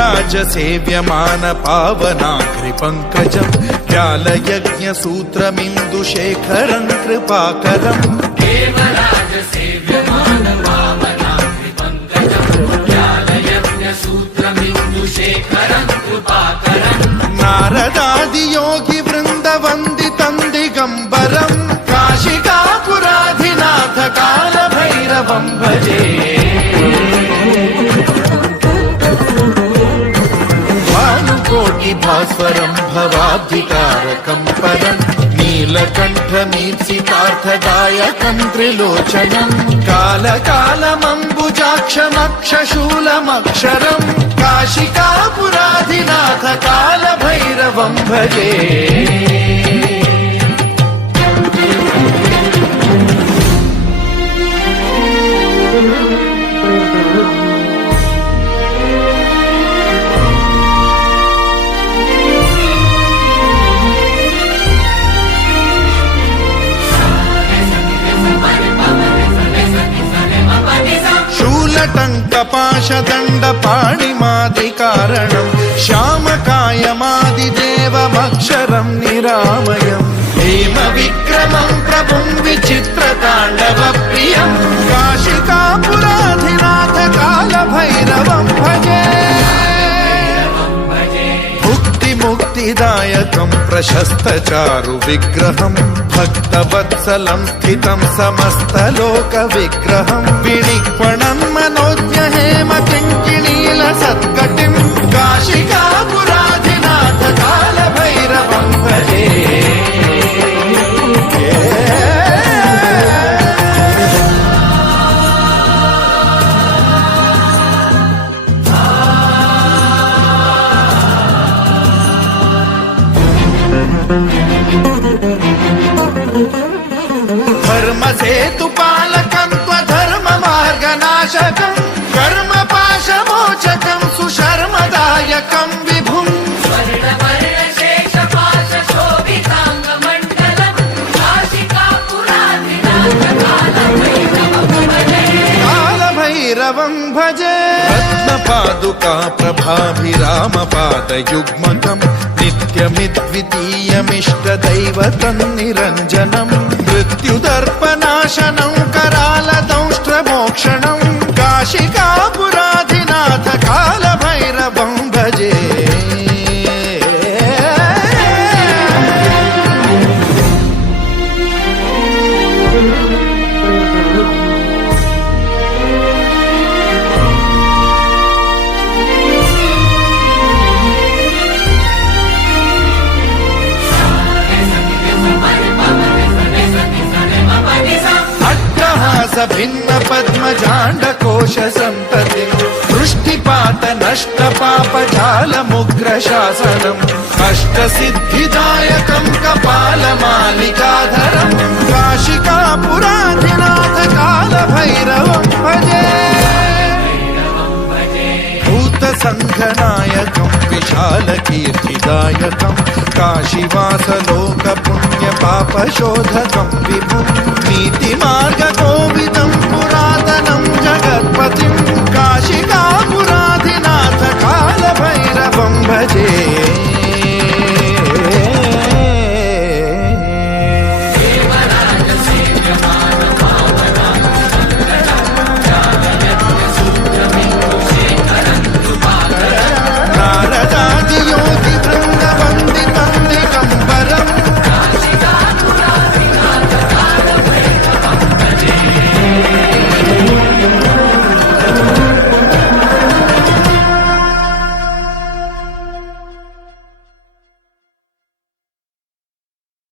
देवराज सेव्यमान पावनाग्रिपङ्कजम् व्यालयज्ञसूत्रमिन्दुशेखरं कृपाकरम् देवराज सेव्यमान पावनाग्रिपङ्कजम् व्यालयज्ञसूत्रमिन्दुशेखरं कृपाकरम् नारदादियोगि वृन्दवन्दितं दिगम्बरम् काशिकापुराधिनाथ कालभैरवं भजे भास्वरं भवाब्धिकारकं परं नीलकण्ठमीप्सितार्थदायकं त्रिलोचनं कालकालमम्बुजाक्षमक्षशूलमक्षरं काशिकापुराधिनाथ कालभैरवं भजे शूलटङ्कपाशदण्डपाणिमादिकारणं श्यामकायमादिदेवमक्षरं निरामयम् हेमविक्रमं प्रभुं विचित्रताण्डवप्रियं काशिकापुराधिनाथ कालभैरवं भजे मुक्तिदायकं प्रशस्तचारु विग्रहं भक्तवत्सलं स्थितं समस्तलोकविग्रहं विनिक्वणं मनोज्ञहेम किङ्किणीलसत्कटिं काशिकापुराधिनाथ कालभैरवं भजे धर्मसेतुपालकं त्वधर्ममार्गनाशकं कर्मपाशमोचकं सुशर्मदायकं विभुं कालभैरवं भजे रत्नपादुका प्रभाभिरामपादयुग्मकं नित्यमिद्वितीयमिष्टदैवतं निरञ्जनं मृत्युदर्पनाशनं करालदंष्ट्रमोक्षणं काशिकापुराधिनाथ कालभैरवं भजे भिन्न पद्मजाण्डकोश संतति वृष्टिपात नष्ट पापजालमुग्रशासनम् अष्टसिद्धिदायकं कपालमालिकाधरं काशिकापुराधिनाथ कालभैरवं भजे भूतसङ्घनायकं विशालकीर्तिदायकं काशीवासलोकपुण्यपापशोधकं विभुं नीतिमार्गकोविदं पुरातनं जगत्पतिं काशिका